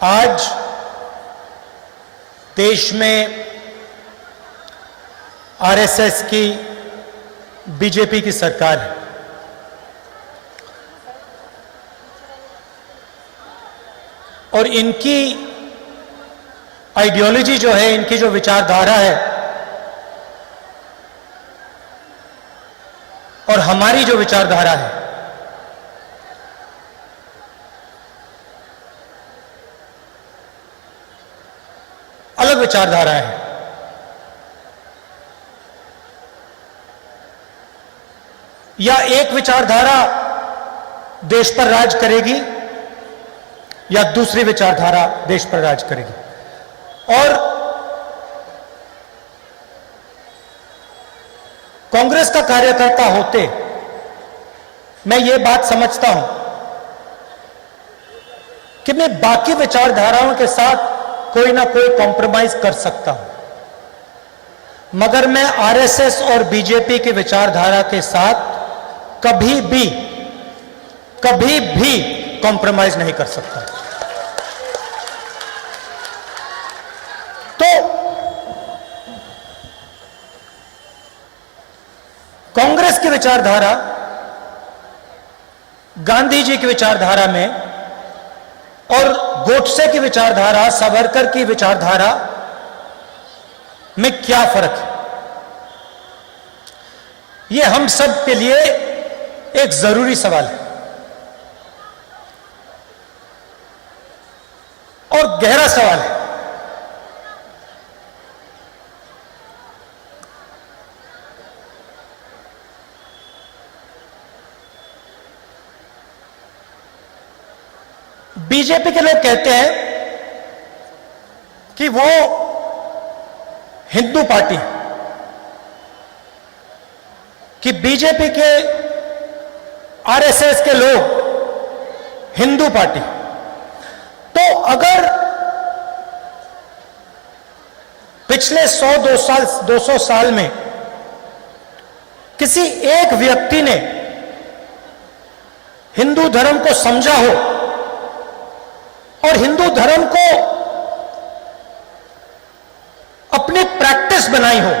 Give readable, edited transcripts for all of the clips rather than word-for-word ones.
आज देश में आरएसएस की बीजेपी की सरकार है और इनकी आइडियोलॉजी जो है, इनकी जो विचारधारा है और हमारी जो विचारधारा है, अलग विचारधारा है। या एक विचारधारा देश पर राज करेगी या दूसरी विचारधारा देश पर राज करेगी। और कांग्रेस का कार्यकर्ता होते मैं ये बात समझता हूं कि मैं बाकी विचारधाराओं के साथ कोई ना कोई कॉम्प्रोमाइज कर सकता हूं, मगर मैं आरएसएस और बीजेपी की विचारधारा के साथ कभी भी कॉम्प्रोमाइज नहीं कर सकता। तो कांग्रेस की विचारधारा, गांधी जी की विचारधारा में और गोडसे की विचारधारा, सावरकर की विचारधारा में क्या फर्क है, यह हम सब के लिए एक जरूरी सवाल है और गहरा सवाल है। बीजेपी के लोग कहते हैं कि वो हिंदू पार्टी है, कि बीजेपी के आरएसएस के लोग हिंदू पार्टी। तो अगर पिछले 100-200 साल में किसी एक व्यक्ति ने हिंदू धर्म को समझा हो और हिंदू धर्म को अपनी प्रैक्टिस बनाई हो,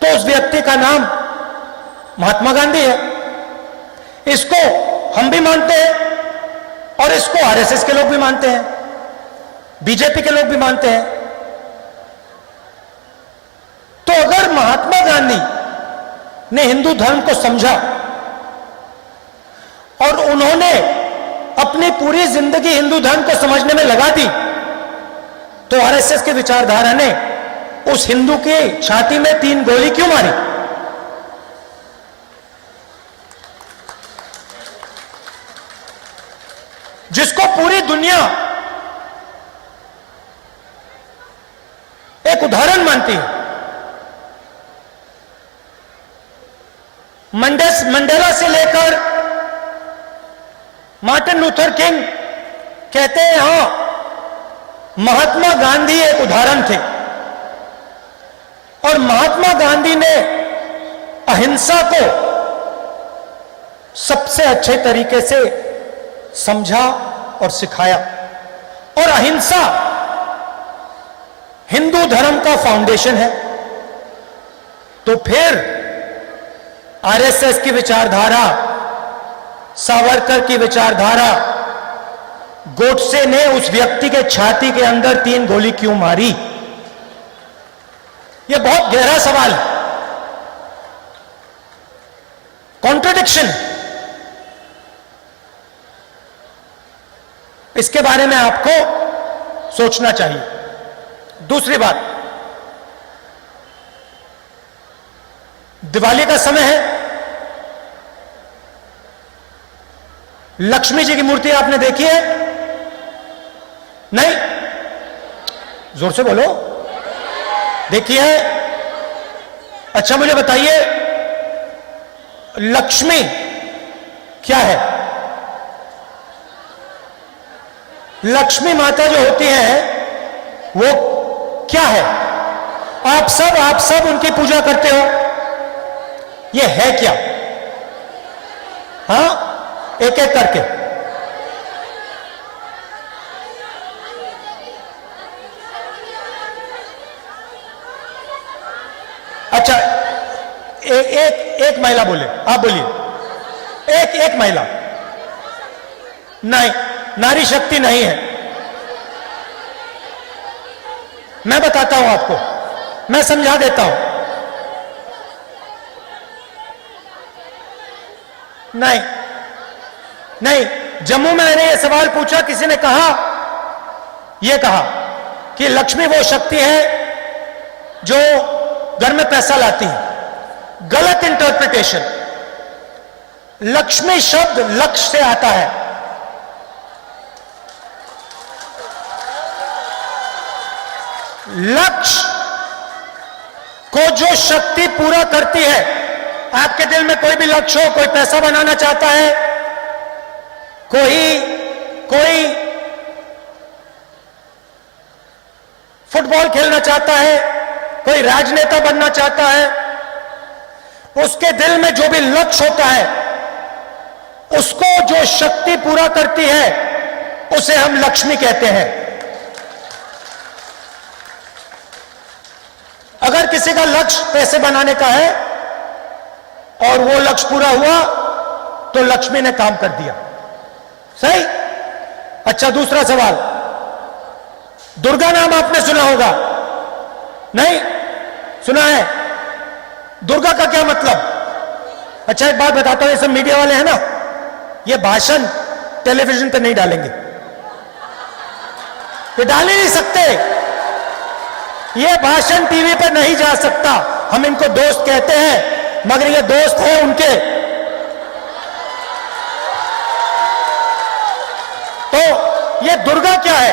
तो उस व्यक्ति का नाम महात्मा गांधी है। इसको हम भी मानते हैं और इसको आरएसएस के लोग भी मानते हैं, बीजेपी के लोग भी मानते हैं। तो अगर महात्मा गांधी ने हिंदू धर्म को समझा और उन्होंने अपनी पूरी जिंदगी हिंदू धर्म को समझने में लगा दी, तो आरएसएस की विचारधारा ने उस हिंदू की छाती में 3 गोली क्यों मारी? जिसको पूरी दुनिया एक उदाहरण मानती है। मंडेला से लेकर मार्टिन लूथर किंग कहते हैं, हां, महात्मा गांधी एक उदाहरण थे और महात्मा गांधी ने अहिंसा को सबसे अच्छे तरीके से समझा और सिखाया। और अहिंसा हिंदू धर्म का फाउंडेशन है। तो फिर आरएसएस की विचारधारा, सावरकर की विचारधारा, गोडसे ने उस व्यक्ति के छाती के अंदर 3 गोली क्यों मारी? यह बहुत गहरा सवाल है, कॉन्ट्रडिक्शन। इसके बारे में आपको सोचना चाहिए। दूसरी बात, दिवाली का समय है, लक्ष्मी जी की मूर्ति आपने देखी है? नहीं? जोर से बोलो। देखी है? अच्छा, मुझे बताइए, लक्ष्मी क्या है? लक्ष्मी माता जो होती है वो क्या है? आप सब उनकी पूजा करते हो, ये है क्या? हाँ, एक एक करके। अच्छा, एक महिला बोले, आप बोलिए। एक महिला। नहीं, नारी शक्ति नहीं है। मैं बताता हूं आपको, मैं समझा देता हूं। नहीं नहीं, जम्मू में मैंने यह सवाल पूछा, किसी ने कहा, यह कहा कि लक्ष्मी वो शक्ति है जो घर में पैसा लाती है। गलत इंटरप्रिटेशन। लक्ष्मी शब्द लक्ष्य से आता है। लक्ष्य को जो शक्ति पूरा करती है, आपके दिल में कोई भी लक्ष्य हो, कोई पैसा बनाना चाहता है, कोई फुटबॉल खेलना चाहता है, कोई राजनेता बनना चाहता है, उसके दिल में जो भी लक्ष्य होता है, उसको जो शक्ति पूरा करती है, उसे हम लक्ष्मी कहते हैं। अगर किसी का लक्ष्य पैसे बनाने का है और वो लक्ष्य पूरा हुआ तो लक्ष्मी ने काम कर दिया। सही? अच्छा, दूसरा सवाल, दुर्गा नाम आपने सुना होगा? नहीं सुना है? दुर्गा का क्या मतलब? अच्छा, एक बात बताता हूं, ये सब मीडिया वाले हैं ना, ये भाषण टेलीविजन पे नहीं डालेंगे, ये डाल ही नहीं सकते। ये भाषण टीवी पे नहीं जा सकता। हम इनको दोस्त कहते हैं, मगर ये दोस्त हैं उनके। तो ये दुर्गा क्या है?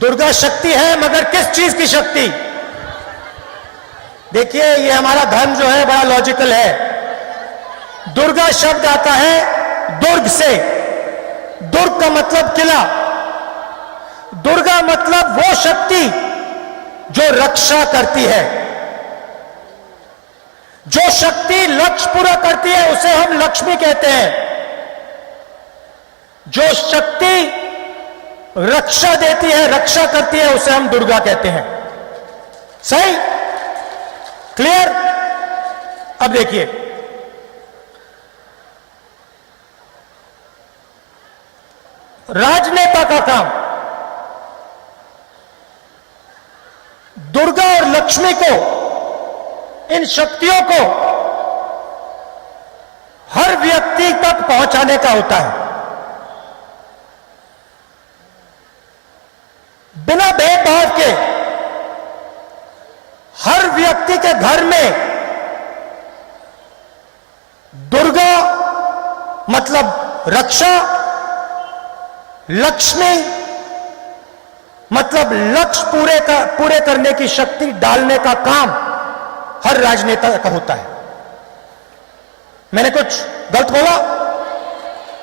दुर्गा शक्ति है, मगर किस चीज की शक्ति? देखिए, ये हमारा धर्म जो है बड़ा लॉजिकल है। दुर्गा शब्द आता है दुर्ग से। दुर्ग का मतलब किला। दुर्गा मतलब वो शक्ति जो रक्षा करती है। जो शक्ति लक्ष्य पूरा करती है उसे हम लक्ष्मी कहते हैं। जो शक्ति रक्षा देती है, रक्षा करती है, उसे हम दुर्गा कहते हैं। सही? क्लियर? अब देखिए, राजनेता का काम दुर्गा और लक्ष्मी को, इन शक्तियों को हर व्यक्ति तक पहुंचाने का होता है। बिना भेदभाव के हर व्यक्ति के घर में दुर्गा मतलब रक्षा, लक्ष्मी मतलब लक्ष्य पूरे करने की शक्ति डालने का काम हर राजनेता का होता है। मैंने कुछ गलत बोला?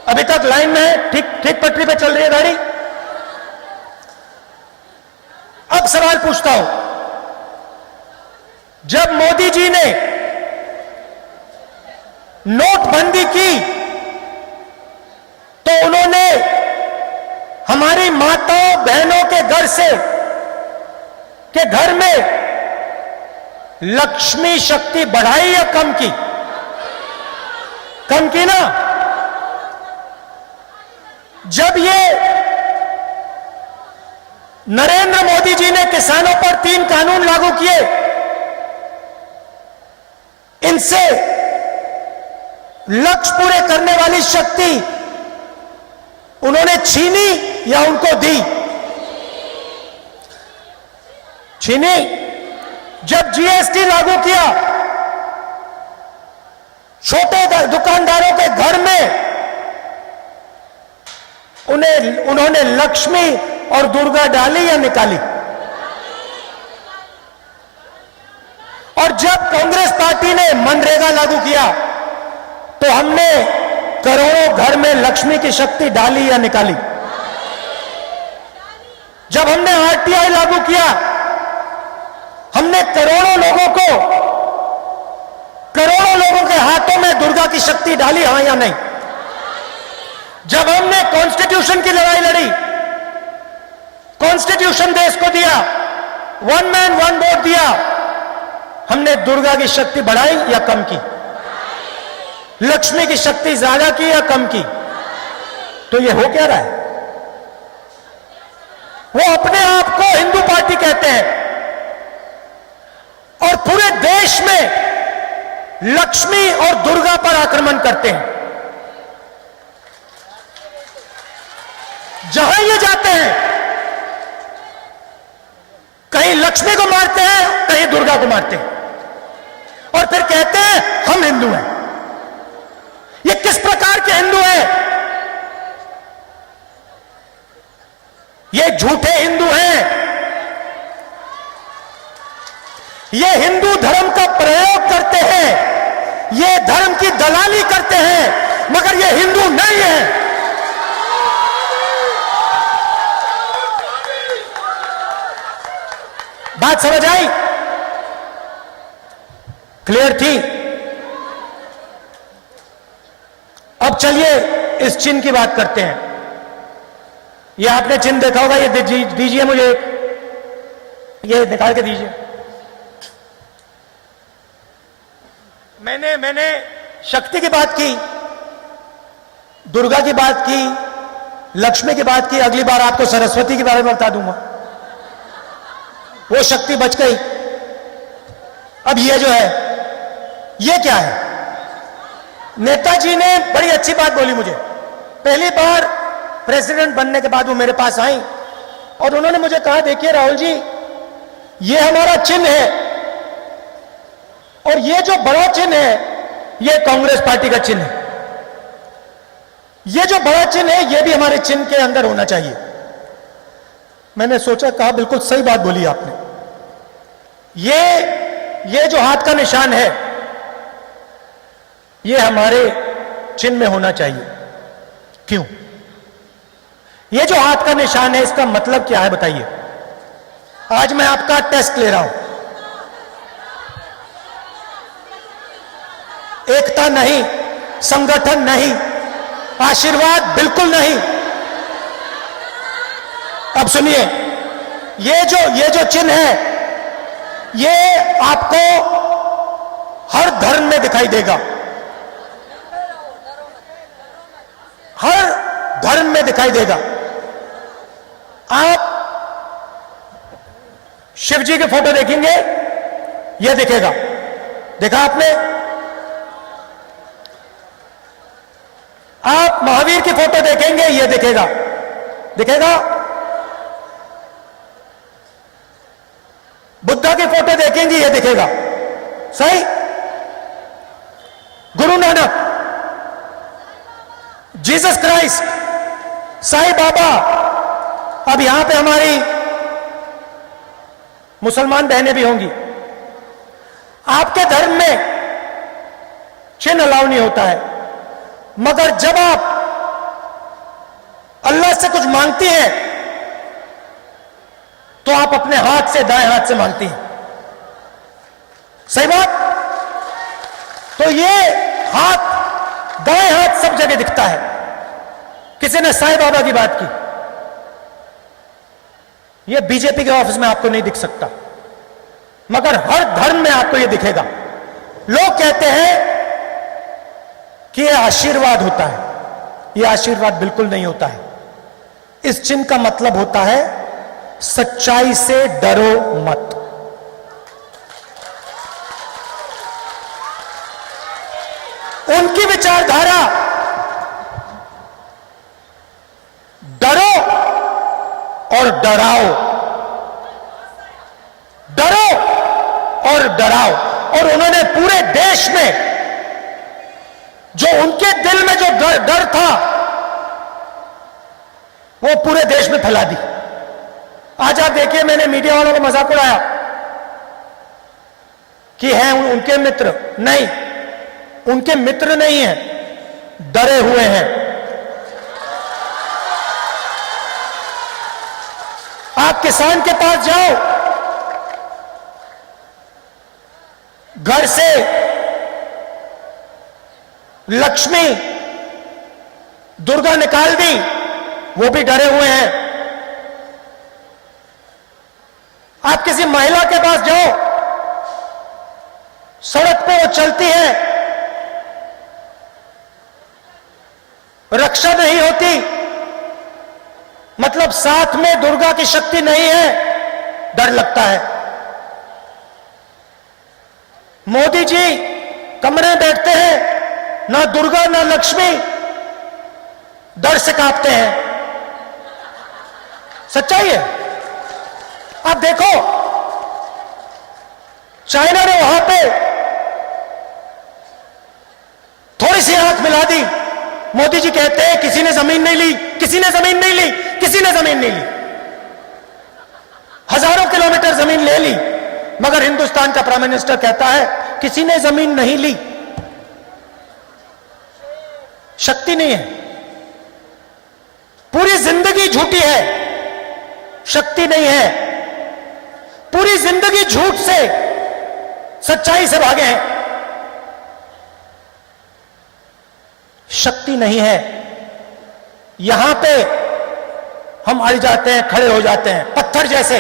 अभी तक लाइन में है, ठीक पटरी पे चल रही है गाड़ी। अब सवाल पूछता हूं, जब मोदी जी ने नोटबंदी की तो उन्होंने हमारी माताओं बहनों के घर में लक्ष्मी शक्ति बढ़ाई या कम की? कम की ना? जब ये नरेंद्र मोदी जी ने किसानों पर 3 कानून लागू किए, इनसे लक्ष्य पूरे करने वाली शक्ति उन्होंने छीनी या उनको दी? छीनी। जब जीएसटी लागू किया, छोटे दुकानदारों के घर में उन्होंने लक्ष्मी और दुर्गा डाली या निकाली? और जब कांग्रेस पार्टी ने मनरेगा लागू किया तो हमने करोड़ों घर में लक्ष्मी की शक्ति डाली या निकाली? जब हमने आरटीआई लागू किया, हमने करोड़ों लोगों के हाथों में दुर्गा की शक्ति डाली, हां या नहीं? जब हमने कॉन्स्टिट्यूशन की लड़ाई लड़ी, कॉन्स्टिट्यूशन देश को दिया, वन मैन वन वोट दिया, हमने दुर्गा की शक्ति बढ़ाई या कम की? लक्ष्मी की शक्ति ज्यादा की या कम की? तो ये हो क्या रहा है? वो अपने आप को हिंदू पार्टी कहते हैं और पूरे देश में लक्ष्मी और दुर्गा पर आक्रमण करते हैं। जहां ये जाते हैं, कहीं लक्ष्मी को मारते हैं, कहीं दुर्गा को मारते हैं और फिर कहते हैं हम हिंदू हैं। ये किस प्रकार के हिंदू हैं? ये झूठे हिंदू हैं। ये हिंदू धर्म का प्रयोग करते हैं, ये धर्म की दलाली करते हैं, मगर ये हिंदू नहीं है। बात समझ आई? क्लियर थी? अब चलिए इस चिन्ह की बात करते हैं। ये आपने चिन्ह देखा होगा, ये दीजिए मुझे, ये निकाल के दीजिए। मैंने शक्ति की बात की, दुर्गा की बात की, लक्ष्मी की बात की। अगली बार आपको सरस्वती के बारे में बता दूंगा, वो शक्ति बच गई। अब ये जो है, ये क्या है? नेताजी ने बड़ी अच्छी बात बोली मुझे। पहली बार प्रेसिडेंट बनने के बाद वो मेरे पास आई और उन्होंने मुझे कहा, देखिए राहुल जी, ये हमारा चिन्ह है और ये जो बड़ा चिन्ह है, ये कांग्रेस पार्टी का चिन्ह है। ये जो बड़ा चिन्ह है, ये भी हमारे चिन्ह के अंदर होना चाहिए। मैंने सोचा, कहा बिल्कुल सही बात बोली आपने। ये जो हाथ का निशान है, ये हमारे चिन्ह में होना चाहिए। क्यों? ये जो हाथ का निशान है, इसका मतलब क्या है बताइए? आज मैं आपका टेस्ट ले रहा हूं। एकता नहीं, संगठन नहीं, आशीर्वाद बिल्कुल नहीं। अब सुनिए, ये जो चिन्ह है, ये आपको हर धर्म में दिखाई देगा, हर धर्म में दिखाई देगा। आप शिव जी के फोटो देखेंगे, यह दिखेगा। देखा आपने? आप महावीर की फोटो देखेंगे, यह दिखेगा। दिखेगा? बुद्धा की फोटो देखेंगे, यह दिखेगा। सही? Guru Nanak, Jesus Christ, Sai Baba. अब यहां पे हमारी मुसलमान बहनें भी होंगी। आपके धर्म में चिन्ह अलाउ नहीं होता है, मगर जब आप अल्लाह से कुछ मांगती हैं तो आप अपने हाथ से, दाएं हाथ से मांगती हैं। सही बात? तो ये हाथ, दाएं हाथ सब जगह दिखता है। किसी ने साईं बाबा की बात की, यह बीजेपी के ऑफिस में आपको नहीं दिख सकता, मगर हर धर्म में आपको यह दिखेगा। लोग कहते हैं कि यह आशीर्वाद होता है। यह आशीर्वाद बिल्कुल नहीं होता है। इस चिन्ह का मतलब होता है, सच्चाई से डरो मत। उनकी विचारधारा, डरो और डराओ, डरो और डराओ। और उन्होंने पूरे देश में जो उनके दिल में जो डर था, वो पूरे देश में फैला दी। आज आप देखिए, मैंने मीडिया वालों को मजाक उड़ाया कि हैं उनके मित्र। नहीं, उनके मित्र नहीं हैं, डरे हुए हैं। आप किसान के पास जाओ, घर से लक्ष्मी, दुर्गा निकाल दी, वो भी डरे हुए हैं। आप किसी महिला के पास जाओ, सड़क पे वो चलती है, रक्षा नहीं होती, मतलब साथ में दुर्गा की शक्ति नहीं है, डर लगता है। मोदी जी कमरे में बैठते हैं, ना दुर्गा ना लक्ष्मी, डर से कांपते हैं। सच्चाई है। आप देखो, चाइना ने वहां पे थोड़ी सी आंख मिला दी, मोदी जी कहते हैं किसी ने जमीन नहीं ली, किसी ने जमीन नहीं ली, किसी ने जमीन नहीं ली। हजारों किलोमीटर जमीन ले ली, मगर हिंदुस्तान का प्राइम मिनिस्टर कहता है किसी ने जमीन नहीं ली। शक्ति नहीं है, पूरी जिंदगी झूठी है, शक्ति नहीं है, पूरी जिंदगी झूठ से, सच्चाई से भागे हैं, शक्ति नहीं है। यहां पे हम अड़ जाते हैं, खड़े हो जाते हैं पत्थर जैसे,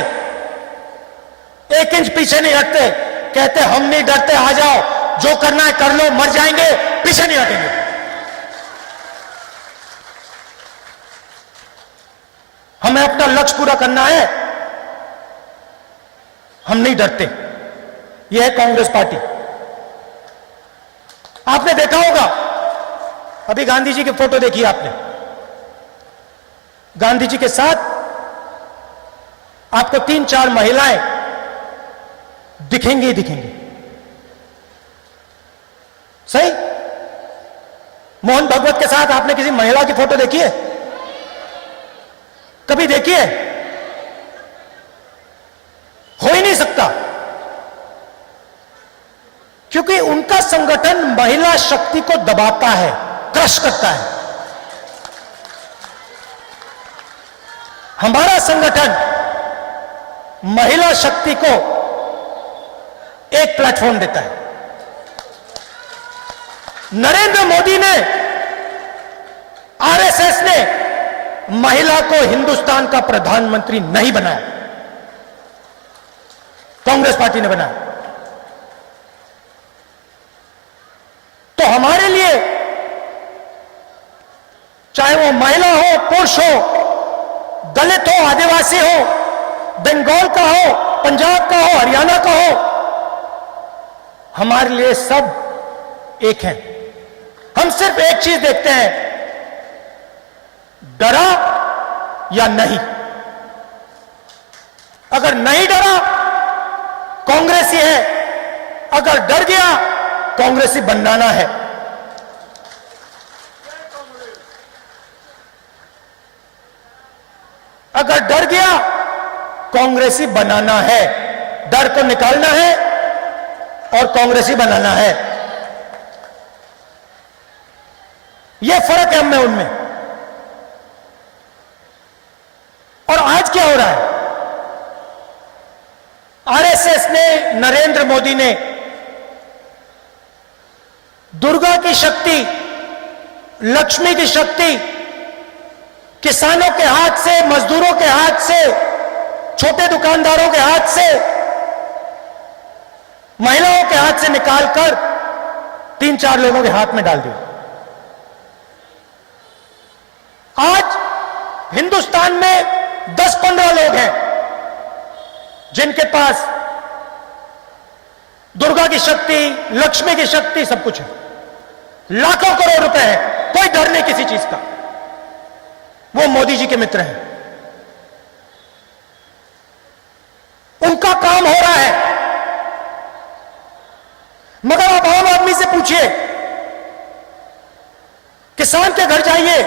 1 इंच पीछे नहीं हटते, कहते हम नहीं डरते, आ जाओ, जो करना है कर लो, मर जाएंगे, पीछे नहीं हटेंगे। हमें अपना लक्ष्य पूरा करना है, हम नहीं डरते। यह है कांग्रेस पार्टी। आपने देखा होगा, अभी गांधी जी की फोटो देखी आपने, गांधी जी के साथ आपको 3-4 महिलाएं दिखेंगी ही दिखेंगी। सही? मोहन भगवत के साथ आपने किसी महिला की फोटो देखी है? कभी देखी है? हो ही नहीं सकता, क्योंकि उनका संगठन महिला शक्ति को दबाता है, क्रश करता है। हमारा संगठन महिला शक्ति को एक प्लेटफॉर्म देता है। नरेंद्र मोदी ने, आरएसएस ने महिला को हिंदुस्तान का प्रधानमंत्री नहीं बनाया, कांग्रेस पार्टी ने बनाया। तो हमारे लिए, चाहे वो महिला हो, पुरुष हो, दलित हो, आदिवासी हो, बंगाल का हो, पंजाब का हो, हरियाणा का हो, हमारे लिए सब एक हैं। हम सिर्फ एक चीज देखते हैं, डरा या नहीं। अगर नहीं डरा, कांग्रेसी है, अगर डर गया, कांग्रेसी बनाना है। अगर डर गया, कांग्रेसी बनाना है, डर को निकालना है और कांग्रेसी बनाना है। यह फर्क है हम में उनमें। और आज क्या हो रहा है? आरएसएस ने, नरेंद्र मोदी ने दुर्गा की शक्ति, लक्ष्मी की शक्ति किसानों के हाथ से, मजदूरों के हाथ से, छोटे दुकानदारों के हाथ से, महिलाओं के हाथ से निकालकर 3-4 लोगों के हाथ में डाल दिया। आज हिंदुस्तान में 10-15 लोग हैं जिनके पास दुर्गा की शक्ति, लक्ष्मी की शक्ति, सब कुछ है। लाखों करोड़ रुपए है, कोई डर नहीं किसी चीज का। वो मोदी जी के मित्र हैं, उनका काम हो रहा है। मगर आप आम आदमी से पूछिए, किसान के घर जाइए,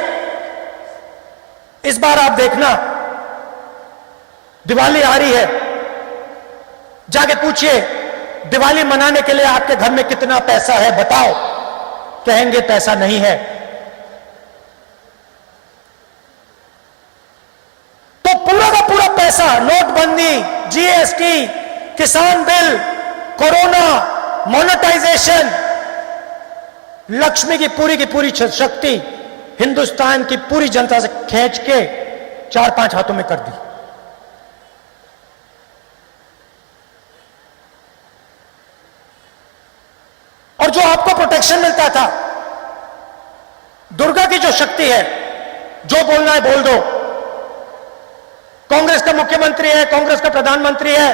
इस बार आप देखना दिवाली आ रही है, जाके पूछिए दिवाली मनाने के लिए आपके घर में कितना पैसा है, बताओ। कहेंगे पैसा नहीं है। तो पूरा का पूरा पैसा, नोटबंदी, जीएसटी, किसान बिल, कोरोना, मोनेटाइजेशन, लक्ष्मी की पूरी शक्ति हिंदुस्तान की पूरी जनता से खींच के 4-5 हाथों में कर दी। प्रोटेक्शन मिलता था। दुर्गा की जो शक्ति है, जो बोलना है बोल दो। कांग्रेस का मुख्यमंत्री है, कांग्रेस का प्रधानमंत्री है,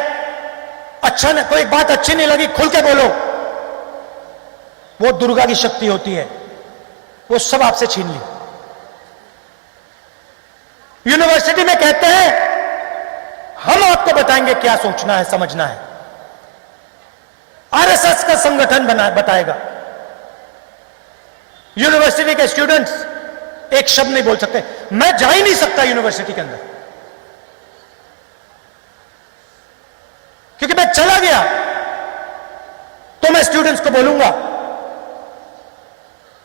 अच्छा नहीं, कोई बात अच्छी नहीं लगी खुल के बोलो। वो दुर्गा की शक्ति होती है, वो सब आपसे छीन ली। यूनिवर्सिटी में कहते हैं हम आपको बताएंगे क्या सोचना है, समझना है। आरएसएस का संगठन बताएगा। यूनिवर्सिटी के स्टूडेंट्स एक शब्द नहीं बोल सकते। मैं जा ही नहीं सकता यूनिवर्सिटी के अंदर, क्योंकि मैं चला गया तो मैं स्टूडेंट्स को बोलूंगा,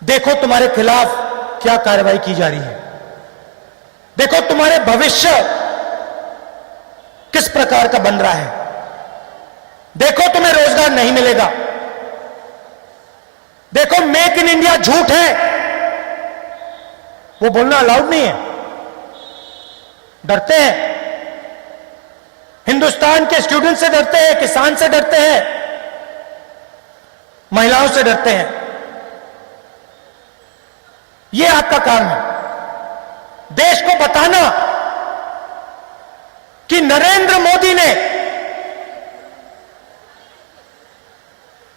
देखो तुम्हारे खिलाफ क्या कार्रवाई की जा रही है, देखो तुम्हारे भविष्य किस प्रकार का बन रहा है, देखो तुम्हें रोजगार नहीं मिलेगा, देखो मेक इन इंडिया झूठ है। वो बोलना अलाउड नहीं है, डरते हैं। हिंदुस्तान के स्टूडेंट से डरते हैं, किसान से डरते हैं, महिलाओं से डरते हैं। यह आपका काम है, देश को बताना कि नरेंद्र मोदी ने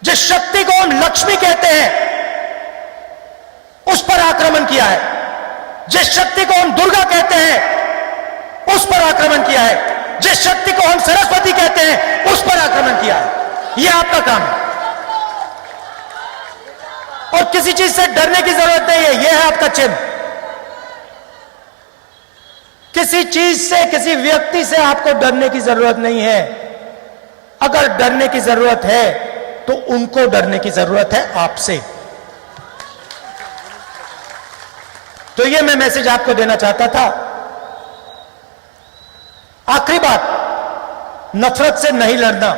जिस शक्ति को हम लक्ष्मी कहते हैं उस पर आक्रमण किया है, जिस शक्ति को हम दुर्गा कहते हैं उस पर आक्रमण किया है, जिस शक्ति को हम सरस्वती कहते हैं उस पर आक्रमण किया है। यह आपका काम है और किसी चीज से डरने की जरूरत नहीं है। यह है आपका चिन्ह। किसी चीज से, किसी व्यक्ति से आपको डरने की जरूरत नहीं है। अगर डरने की जरूरत है तो उनको डरने की जरूरत है, आपसे। तो यह मैं मैसेज आपको देना चाहता था। आखिरी बात, नफरत से नहीं लड़ना।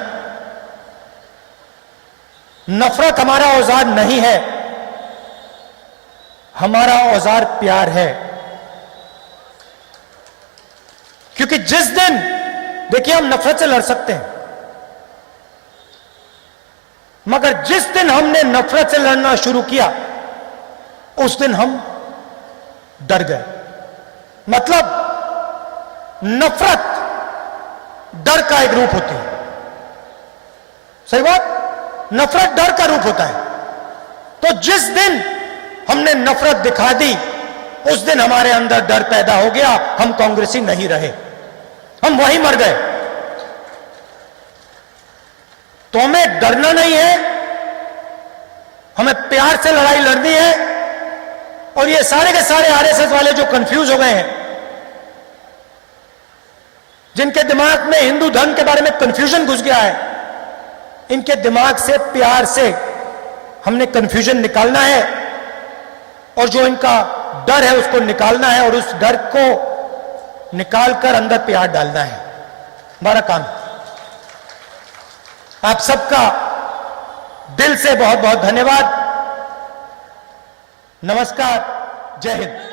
नफरत हमारा औजार नहीं है, हमारा औजार प्यार है। क्योंकि जिस दिन, देखिए, हम नफरत से लड़ सकते हैं, मगर जिस दिन हमने नफरत से लड़ना शुरू किया उस दिन हम डर गए। मतलब नफरत डर का एक रूप होती है। सही बात, नफरत डर का रूप होता है। तो जिस दिन हमने नफरत दिखा दी उस दिन हमारे अंदर डर पैदा हो गया, हम कांग्रेसी नहीं रहे, हम वहीं मर गए। तो हमें डरना नहीं है, हमें प्यार से लड़ाई लड़नी है। और ये सारे के सारे आरएसएस वाले जो कंफ्यूज हो गए हैं, जिनके दिमाग में हिंदू धर्म के बारे में कंफ्यूजन घुस गया है, इनके दिमाग से प्यार से हमने कंफ्यूजन निकालना है और जो इनका डर है उसको निकालना है और उस डर को निकालकर अंदर प्यार डालना है। हमारा काम। आप सबका दिल से बहुत बहुत धन्यवाद। नमस्कार, जय हिंद।